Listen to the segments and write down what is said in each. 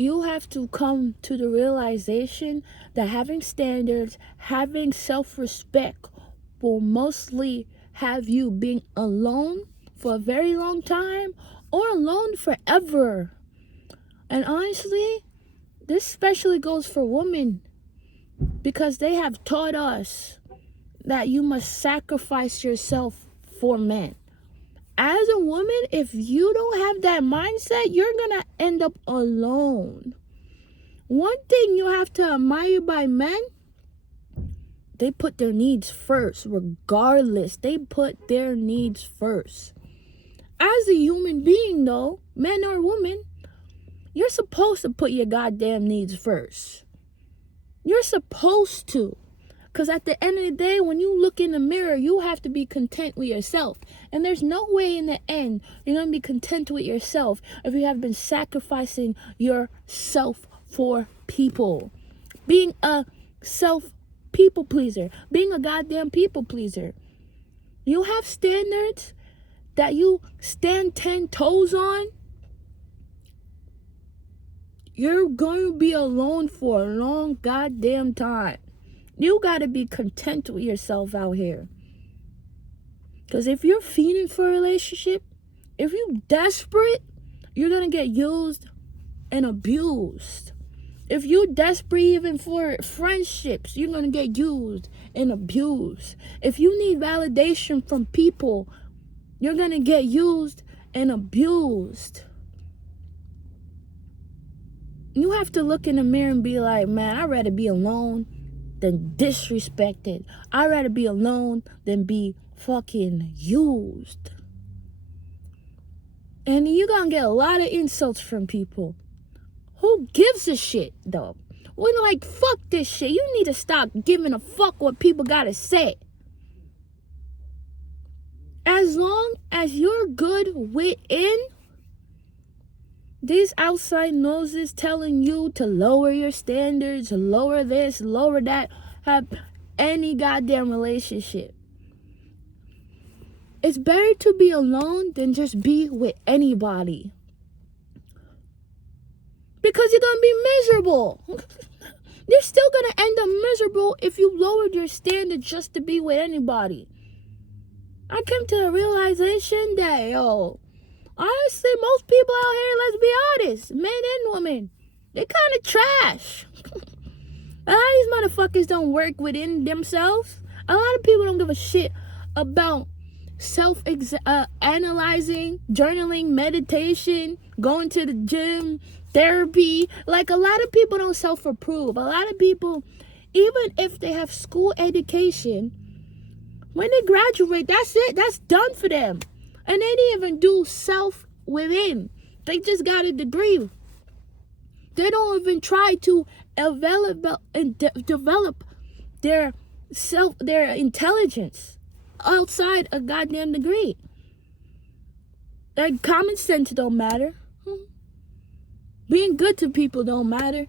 you have to come to the realization that having standards, having self-respect will mostly have you being alone for a very long time or alone forever. And honestly, this especially goes for women because they have taught us that you must sacrifice yourself for men. As a woman, if you don't have that mindset, you're gonna end up alone. One thing you have to admire by men, they put their needs first, regardless. They put their needs first. As a human being, though, man or woman, you're supposed to put your goddamn needs first. You're supposed to. Because at the end of the day, when you look in the mirror, you have to be content with yourself. And there's no way in the end you're going to be content with yourself if you have been sacrificing yourself for people. Being a people pleaser. Being a goddamn people pleaser. You have standards that you stand 10 toes on. You're going to be alone for a long goddamn time. You gotta be content with yourself out here. Because if you're feeding for a relationship, if you're desperate, you're gonna get used and abused. If you're desperate even for friendships, you're gonna get used and abused. If you need validation from people, you're gonna get used and abused. You have to look in the mirror and be like, man, I'd rather be alone than disrespected. I'd rather be alone than be fucking used. And you're gonna get a lot of insults from people. Who gives a shit, though? We're like, fuck this shit. You need to stop giving a fuck what people gotta say. As long as you're good within, these outside noses telling you to lower your standards, lower this, lower that, have any goddamn relationship. It's better to be alone than just be with anybody. Because you're gonna be miserable. You're still gonna end up miserable if you lowered your standards just to be with anybody. I came to the realization that, honestly, most people out here, let's be honest, men and women, they kind of trash. A lot of these motherfuckers don't work within themselves. A lot of people don't give a shit about self-analyzing, journaling, meditation, going to the gym, therapy. Like, a lot of people don't self-approve. A lot of people, even if they have school education, when they graduate, that's it. That's done for them. And they didn't even do self within. They just got a degree. They don't even try to develop their intelligence outside a goddamn degree. Like, common sense don't matter. Being good to people don't matter.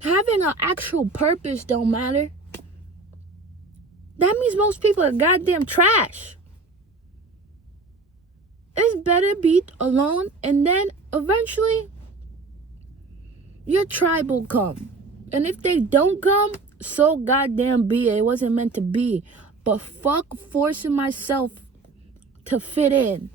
Having an actual purpose don't matter. That means most people are goddamn trash. It's better be alone, and then eventually your tribe will come. And if they don't come, so goddamn be it. It wasn't meant to be. But fuck forcing myself to fit in.